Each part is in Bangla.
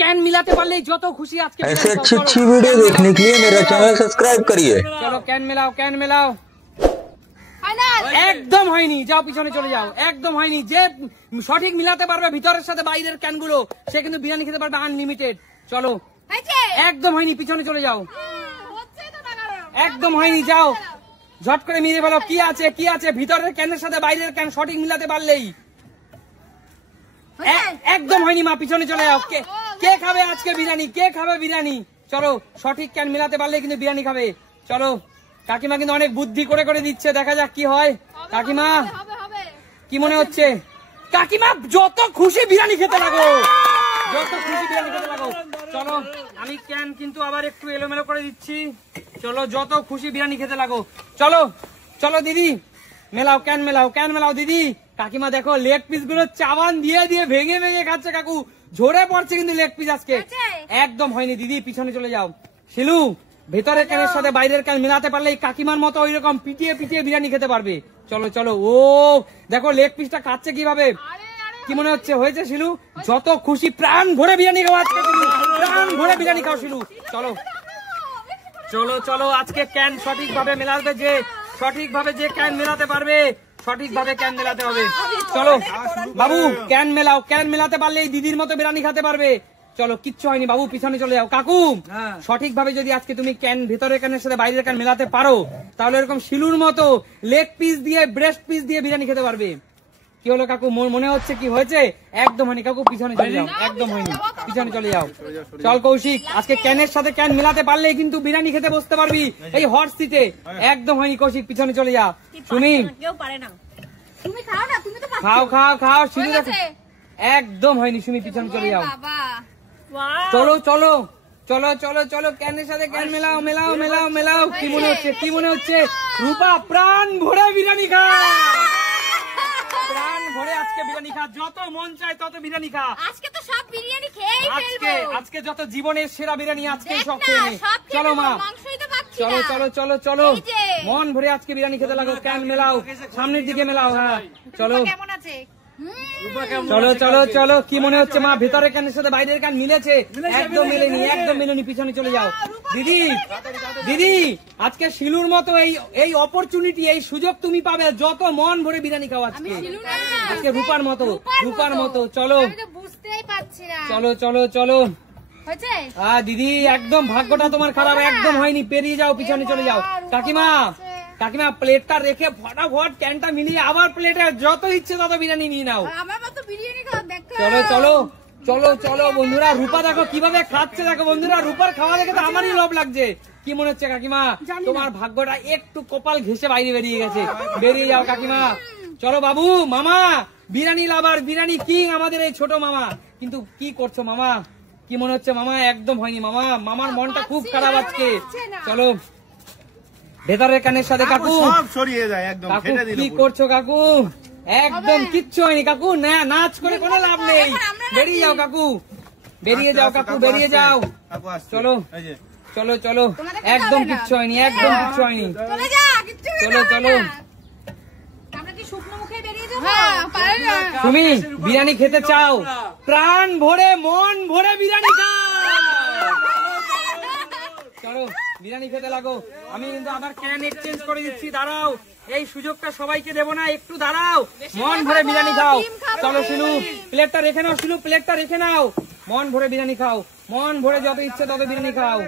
कैन मिलाते पारले যত খুশি আজকে ऐसे अच्छी वीडियो देखने के लिए मेरा चैनल सब्सक्राइब करिए। चलो कैन मिलाओ একদম হয়নি, যাও পিছনে চলে যাও। একদম হয়নি, যে সঠিক মিলাতে পারবে ভিতরের সাথে বাইরের ক্যানগুলো সে কিন্তু বিরিয়ানি খেতে পারবে আনলিমিটেড। চলো একদম হয়নি, পিছনে চলে যাও। একদম হয়নি, যাও ঝট করে মিলিয়ে ফেলো। কি আছে ভিতরের ক্যানের সাথে বাইরের ক্যান সঠিক মিলাতে পারলেই। একদম হয়নি মা, পিছনে চলে যাও। কে খাবে আজকে বিরিয়ানি? কে খাবে বিরিয়ানি? চলো সঠিক ক্যান মিলাতে পারলে কিন্তু বিরিয়ানি খাবে। চলো কাকিমা কিন্তু অনেক বুদ্ধি করে দিচ্ছে, দেখা যাক কি হয়। কাকিমা কি মনে হচ্ছে? কাকিমা যত খুশি বিরিয়ানি খেতে লাগো, যত খুশি বিরিয়ানি খেতে লাগো। চলো আমি ক্যান কিন্তু আবার একটু এলোমেলো করে দিচ্ছি। চলো যত খুশি বিরিয়ানি খেতে লাগো। চলো চলো দিদি মেলাও, ক্যান মেলাও দিদি। কাকিমা দেখো লেগ পিস গুলো চাবান দিয়ে ভেঙে খাচ্ছে। কাকু ঝরে পড়ছে কিন্তু লেগ পিস আজকে। একদম হয়নি দিদি, পিছনে চলে যাও। শিলু ভেতরের ক্যানের সাথে বাইরের ক্যান মিলাতে পারলে কাকিমার মতো ওই রকম পিটিয়ে বিরিয়ানি খেতে পারবে। চলো ও দেখো লেগ পিসটা খাচ্ছে কিভাবে। কি মনে হচ্ছে হয়েছে শিলু? যত খুশি প্রাণ ভরে বিরিয়ানি খাও আজকে, প্রাণ ভরে বিরিয়ানি খাও শিলু। চলো আজকে ক্যান সঠিক ভাবে মেলাবে, যে সঠিক ভাবে যে ক্যান মেলাতে পারবে সঠিক ভাবে ক্যান মেলাতে হবে। চলো বাবু ক্যান মেলাতে পারলে এই দিদির মতো বিরিয়ানি খেতে পারবে। চলো কিচ্ছু হয়নি বাবু, পিছনে চলে যাও। কাকু সঠিক ভাবে যদি আজকে তুমি ক্যান ভেতরের ক্যানের সাথে বাইরের ক্যান মেলাতে পারো তাহলে এরকম শিলুর মতো লেগ পিস দিয়ে ব্রেস্ট পিস দিয়ে বিরিয়ানি খেতে পারবে। কি হলো কাকু, মনে হচ্ছে কি হয়েছে? একদম হয়নি কাকু, পিছনে চলে যাও। একদম হয়নি, পিছনে চলে যাও। চল কৌশিক আজকে ক্যানের সাথে ক্যান মিলাতে পারলেই কিন্তু বিরিয়ানি খেতে বসতে পারবি এই হট সিটে। একদম হয়নি কৌশিক, পিছনে চলে যা। তুমি খাও শিলু দেখো। একদম হয়নি সুমি, পিছনে চলে যাও। চলো ক্যানের সাথে ক্যান মেলাও। কি মনে হচ্ছে রূপা? প্রাণ ভরে বিরিয়ানি খা, প্রাণ ভরে আজকে বিরিয়ানি খা, যত মন চায় তত বিরিয়ানি খা। আজকে তো সব বিরিয়ানি খেয়েই ফেলবো। আজকে যত জীবনের সেরা বিরিয়ানি আজকে সব খেয়ে নে। চলো মা, চলো মন ভরে আজকে বিরিয়ানি খেতে লাগো। ক্যান মেলাও, সামনের দিকে মেলাও। হ্যাঁ চলো কেমন আছে? চলো কি মনে হচ্ছে মা? ভেতরের ক্যানের সাথে বাইরের ক্যান মিলেছে? একদম মিলেনি, পিছনে চলে যাও। দিদি আজকে শিলুর মতো এই অপরচুনিটি, এই সুযোগ তুমি পাবে যত মন ভরে বিরিয়ানি খাও আজকে রূপার মতো। চলো বুঝতেই পারছি না। চলো দিদি একদম ভাগ্যটা তোমার খারাপ, একদম হয়নি। পেরিয়ে যাও, পিছনে চলে যাও। কাকিমা প্লেটটা রেখে ফটাফট ক্যানটা মিলিয়ে আবার প্লেটে যত ইচ্ছে তত বিরিয়ানি নিয়ে নাও। চলো বন্ধুরা, রূপা দেখো কিভাবে খাচ্ছে। দেখো বন্ধুরা, রূপার খাওয়া দেখে তো আমারই লোভ লাগছে। কি মনে হচ্ছে কাকিমা? তোমার ভাগ্যটা একটু কপাল ঘেঁষে বাইরে বেরিয়ে গেছে। বেরিয়ে যাও কাকিমা। চলো বাবু, মামা বিরিয়ানি লাভার, বিরিয়ানি কিং আমাদের এই ছোট মামা। কিন্তু কি করছো মামা? কি মনে হচ্ছে মামা? একদম হয়নি মামা, মামার মনটা খুব খারাপ আজকে। চলো ভেতরের কানের সাথে কাকু সরিয়ে যায় একদম। কি করছো কাকু? একদম কিচ্ছু হয়নি কাকু, নাচ করে কোনো লাভ নেই। বেরিয়ে যাও কাকু, বেরিয়ে যাও। চলো একদম কিচ্ছু হয়নি, চলো তুমি বিরিয়ানি খেতে চাও? প্রাণ ভরে মন ভরে বিরিয়ানি খাও। চলো বিরিয়ানি খেতে লাগো। আমি কিন্তু আবার ক্যান এক্সচেঞ্জ করে দিচ্ছি, দাঁড়াও। এই সুযোগটা সবাইকে দেবো না, একটু দাঁড়াও। মন ভরে বিরিয়ানি খাও। চলো শিলু প্লেটটা রেখে নাও, মন ভরে বিরিয়ানি খাও, মন ভরে যত ইচ্ছে তত বিরিয়ানি খাও।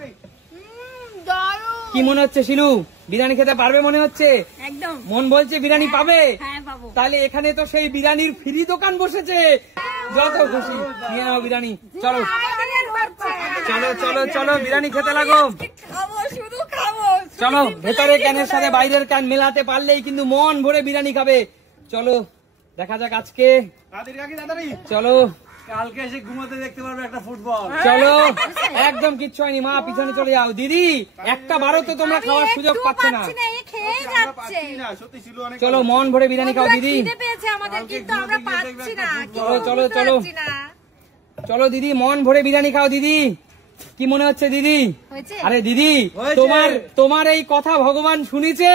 কি মনে হচ্ছে শিলু? বিরিয়ানি খেতে পারবে মনে হচ্ছে? একদম মন বলছে বিরিয়ানি পাবে। হ্যাঁ পাবো। তাহলে এখানে তো সেই বিরিয়ানির ফ্রি দোকান বসেছে, যত খুশি নিয়ে নাও বিরিয়ানি। চলো বিরিয়ানি খেতে লাগো। চলো ভেতরে ক্যানের সাথে বাইরের ক্যান মেলাতে পারলেই কিন্তু মন ভরে বিরিয়ানি খাবে। চলো দেখা যাক আজকে। চলো কালকে এসে ঘুমাতে দেখতে পারবে একটা ফুটবল। চলো একদম কিচ্ছু হয়নি মা, পিছনে চলে যাও। দিদি একটা বারও তো তোমরা খাওয়ার সুযোগ পাচ্ছে না। চলো মন ভরে বিরিয়ানি খাও দিদি। চলো দিদি মন ভরে বিরিয়ানি খাও দিদি। কি মনে হচ্ছে দিদি? আরে দিদি তোমার এই কথা ভগবান শুনেছে।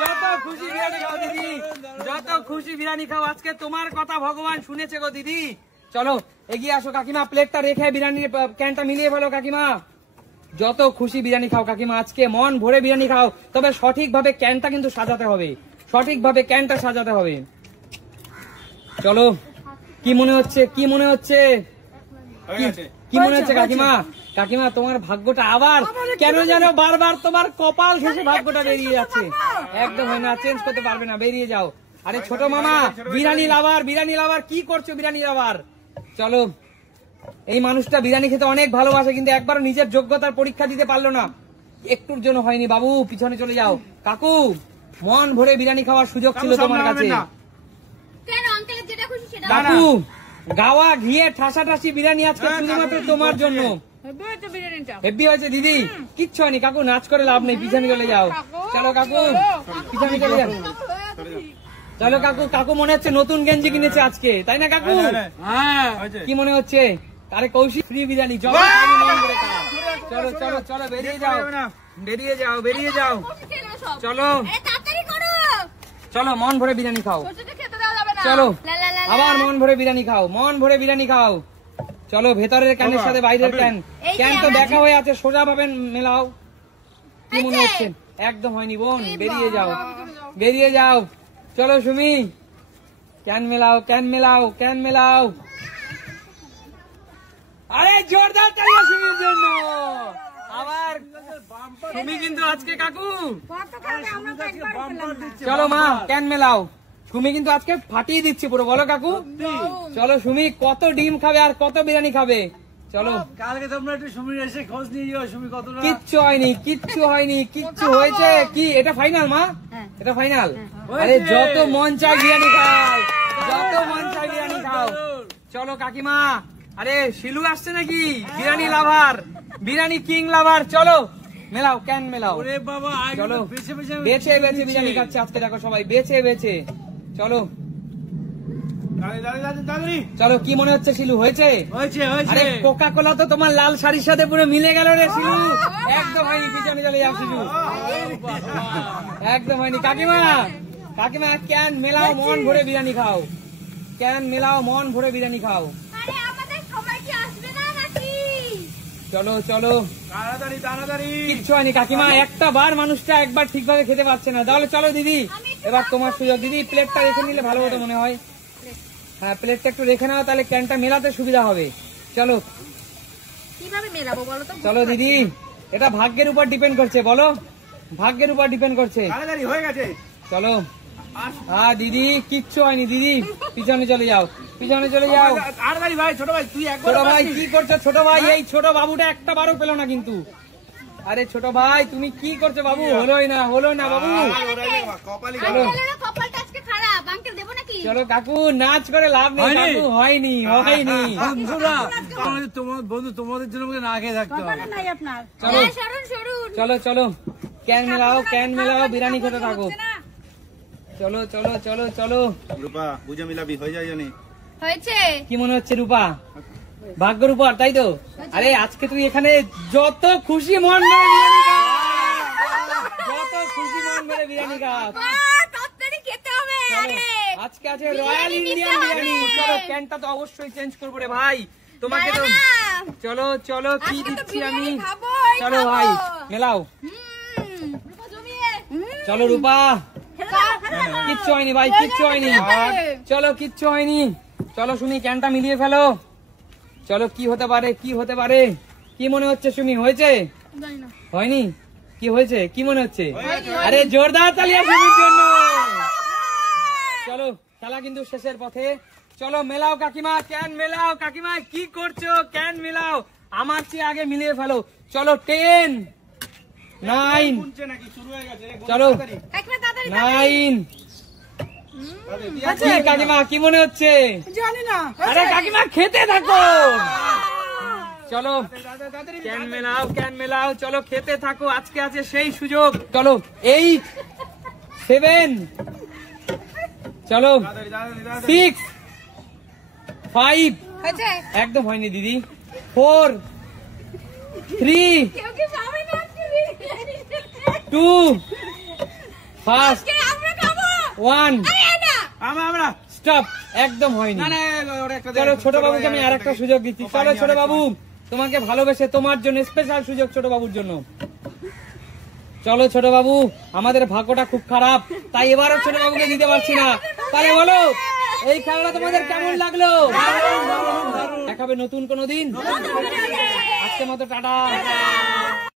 যত খুশি বিরিয়ানি খাও দিদি, যত খুশি বিরিয়ানি খাও, আজকে তোমার কথা ভগবান শুনেছে গো দিদি। চলো এগিয়ে আসো কাকিমা, প্লেটটা রেখে বিরিয়ানির ক্যানটা মিলিয়ে ফেলো কাকিমা। যত খুশি বিরিয়ানি খাও কাকিমা, আজকে মন ভরে বিরিয়ানি খাও, তবে সঠিকভাবে ক্যানটা কিন্তু সাজাতে হবে, সঠিকভাবে ক্যানটা সাজাতে হবে। চলো, কি মনে হচ্ছে, কি মনে হচ্ছে, কি মনে হচ্ছে কাকিমা? কাকিমা তোমার ভাগ্যটা আবার কেন যেন বারবার তোমার কপাল শেষে ভাগ্যটা বেরিয়ে যাচ্ছে। একদম হয় না, চেঞ্জ করতে পারবে না, বেরিয়ে যাও। আরে ছোট মামা, বিরিয়ানি লাভার, বিরিয়ানি লাভার, কি করছো বিরিয়ানি লাভার? চলো, এই মানুষটা বিরিয়ানি খেতে অনেক ভালোবাসে, কিন্তু একবারও নিজের যোগ্যতার পরীক্ষা দিতে পারলো না, একটুর জন্য হয়নি। বাবু পিছনে চলে যাও। কাকু, মন ভরে বিরিয়ানি খাওয়ার সুযোগ ছিল তোমার কাছে। কেন আঙ্কেলের যেটা খুশি সেটা কাকু, গাওয়া ঘিয়ে ঠাসাঠাসি বিরিয়ানি আজকে শুধুমাত্র তোমার জন্য। হেভি হয়েছে দিদি, কিচ্ছু হয়নি কাকু, নাচ করে লাভ নেই, পিছনে চলে যাও। চলো কাকু, পিছনে চলে যাও। চলো কাকু, কাকু মনে হচ্ছে নতুন গেঞ্জি কিনেছে আজকে, তাই না কাকু? হ্যাঁ, কি মনে হচ্ছে? আরে কৌশিক ফ্রি বিরিয়ানি, চলো চলো চলো চলো, বেরিয়ে যাও, বেরিয়ে যাও, বেরিয়ে যাও। চলো তাড়াতাড়ি করো, চলো, মন ভরে বিরিয়ানি খাও। ছোটটা খেতে দেওয়া যাবে না। চলো লা, লা, লা, লা। আবার মন ভরে বিরিয়ানি খাও, মন ভরে বিরিয়ানি খাও। চলো, ভেতরের ক্যানের সাথে বাইরের ক্যান, এই যে ক্যান তো আমার- দেখা হয়ে আছে, সোজা ভাবে মেলাও। কি মনে এই যে। হচ্ছে? একদম হয়নি বোন, বেরিয়ে যাও, বেরিয়ে যাও। চলো সুমি, ক্যান মেলাও, ক্যান মেলাও, ক্যান মেলাও। আরে জোরদার তালিয়া সুমির জন্য। আবার সুমি কিন্তু আজকে কাকু, চলো মা, ক্যান মেলাও। সুমি কিন্তু আজকে ফাটিয়ে দিচ্ছে পুরো, বলো কাকু। চলো সুমি, কত ডিম খাবে আর কত বিরিয়ানি খাবে? চলো, কালকে তোমরা একটু সুমির এসে খোঁজ নিয়ে যাও, সুমি কতটা কিচ্ছু হয়নি, কিচ্ছু হয়নি, কিচ্ছু হয়েছে কি? এটা ফাইনাল মা, এটা ফাইনাল। আরে যত মন চাই বিরিয়ানি খাও, যত মন চাই বিরিয়ানি খাও। চলো কাকিমা, আরে শিলু আসছে নাকি? বিরিয়ানি লাভার, বিরিয়ানি কিং লাভার। চলো মেলাও, ক্যান মেলাও। ওরে বাবা, আগে চলো, তো বেছে বেছে বেছে বেছে বিরিয়ানি খাচ্ছে আজকে, দেখো সবাই বেছে বেছে। চলো চলো, কি মনে হচ্ছে শিলু, হয়েছে? হয়েছে আরে হয়েছে কোকা কোলা তো তোমার লাল শাড়ির সাথে পুরো মিলে গেল রে শিলু। একদম হয়নি, পিছনে চলে যাও শিলু, একদম হয়নি। কাকিমা, কাকিমা ক্যান মেলাও, মন ভরে বিরিয়ানি খাও, ক্যান মেলাও, মন ভরে বিরিয়ানি খাও। আরে আমাদের সবাই কি আসবে না নাকি? চলো চলো, তাড়াতাড়ি তাড়াতাড়ি। কিচ্ছু হয়নি কাকিমা, একটা বার মানুষটা একবার ঠিকভাবে খেতে পারছে না। তাহলে চলো দিদি, এবার তোমার সুযোগ। দিদি প্লেটটা রেখে নিলে ভালো হতো মনে হয়। হ্যাঁ, প্লেটটা একটু রেখে নাও, তাহলে ক্যানটা মেলাতে সুবিধা হবে। চলো কিভাবে মেলাবো বলো তো? চলো দিদি, এটা ভাগ্যের উপর ডিপেন্ড করছে, বলো, ভাগ্যের উপর ডিপেন্ড করছে। তাড়াতাড়ি হয়ে গেছে। চলো, হ্যাঁ দিদি, কিচ্ছু হয়নি দিদি, পিছনে চলে যাও, পিছনে চলে যাও। তাড়াতাড়ি ভাই, ছোট ভাই তুই একবার ছোট ভাই কি করছো? ছোট ভাই, এই ছোট বাবুটা একটা বারও পেলো না কিন্তু। আরে ছোট ভাই, তুমি কি করছো বাবু? হলোই না, হলো না বাবু। চলো আঙ্কেলেরও কপালটা আজকে খারাপ, আঙ্কেল দেবো নাকি? চলো কাকু, নাচ করে লাভ নেই হয়নি? কাকু, হয়নি হয়নি। বন্ধুরা, তোমার বন্ধু তোমাদের জন্য আমাকে না খেয়ে থাকতে হবে। চলো হ্যাঁ, সরুন সরুন। চলো চলো, ক্যান মেলাও, ক্যান মেলাও, বিরিয়ানি খেতে থাকো। চলো চলো চলো চলো। রূপা বুঝে মিলাবি হয়ে যায় জানি। হয়েছে? কি মনে হচ্ছে রূপা? ভাগ্যের উপর, তাই তো? আরে আজকে তুই এখানে যত খুশি মন ভরে বিরিয়ানি খা, যত খুশি মন ভরে বিরিয়ানি খা। তাড়াতাড়ি খেতে হবে। আরে আজকে আছে রয়্যাল ইন্ডিয়ান বিরিয়ানি। চলো, ক্যানটা তো অবশ্যই চেঞ্জ করবো রে ভাই, তোমাকে তো। চলো চলো, কি আজকে তো দিচ্ছি আমি? বিরিয়ানি খাবোই, চলো খাবো। ভাই, মেলাও। রূপা জমিয়ে। চলো রূপা, কিচ্ছু হয়নি ভাই, কিচ্ছু হয়নি। চলো, কিচ্ছু হয়নি। চলো সুমি, ক্যানটা মিলিয়ে ফেলো। চলো, কি হতে পারে, কি হতে পারে? কি মনে হচ্ছে সুমি, হয়েছে? হয়নি? কি হয়েছে, কি মনে হচ্ছে? আরে জোরদার তালিয়া সুমির জন্য। চলো, খেলা কিন্তু শেষের পথে। চলো মেলাও কাকিমা, ক্যান মেলাও। কাকিমা কি করছো? ক্যান মেলাও, আমার চেয়ে আগে মিলিয়ে ফেলো। চলো 10 9, চলো কাকিমা তাড়াতাড়ি। 9। কি কাকিমা, কি মনে হচ্ছে? জানি না। আরে কাকিমা খেতে থাকো। চলো ক্যান মেলাও, ক্যান মেলাও, চলো খেতে থাকো, আজকে আছে সেই সুযোগ। চলো 8 7, চলো 6 5, হয়েছে? একদম হয়নি দিদি। 4 3 কেউ কি খাবে না আজকে বিরিয়ানি? 2 ফার্স্ট আজকে আমরা খাবো। 1, আরে না। আমরা স্টপ। স্টপ, একদম হয়নি। না না ওর একটা চলো ছোট বাবুকে আমি আর একটা সুযোগ দিচ্ছি। চলো ছোট বাবু, তোমাকে ভালোবেসে তোমার জন্য স্পেশাল সুযোগ ছোট বাবুর জন্য। চলো ছোট বাবু, আমাদের ভাগ্যটা খুব খারাপ, তাই এবারও ছোট বাবুকে দিতে পারছি না। তাহলে বলো এই খেলাটা তোমাদের কেমন লাগলো? দেখাবে নতুন কোনো দিন। আজকে মতো টাটা।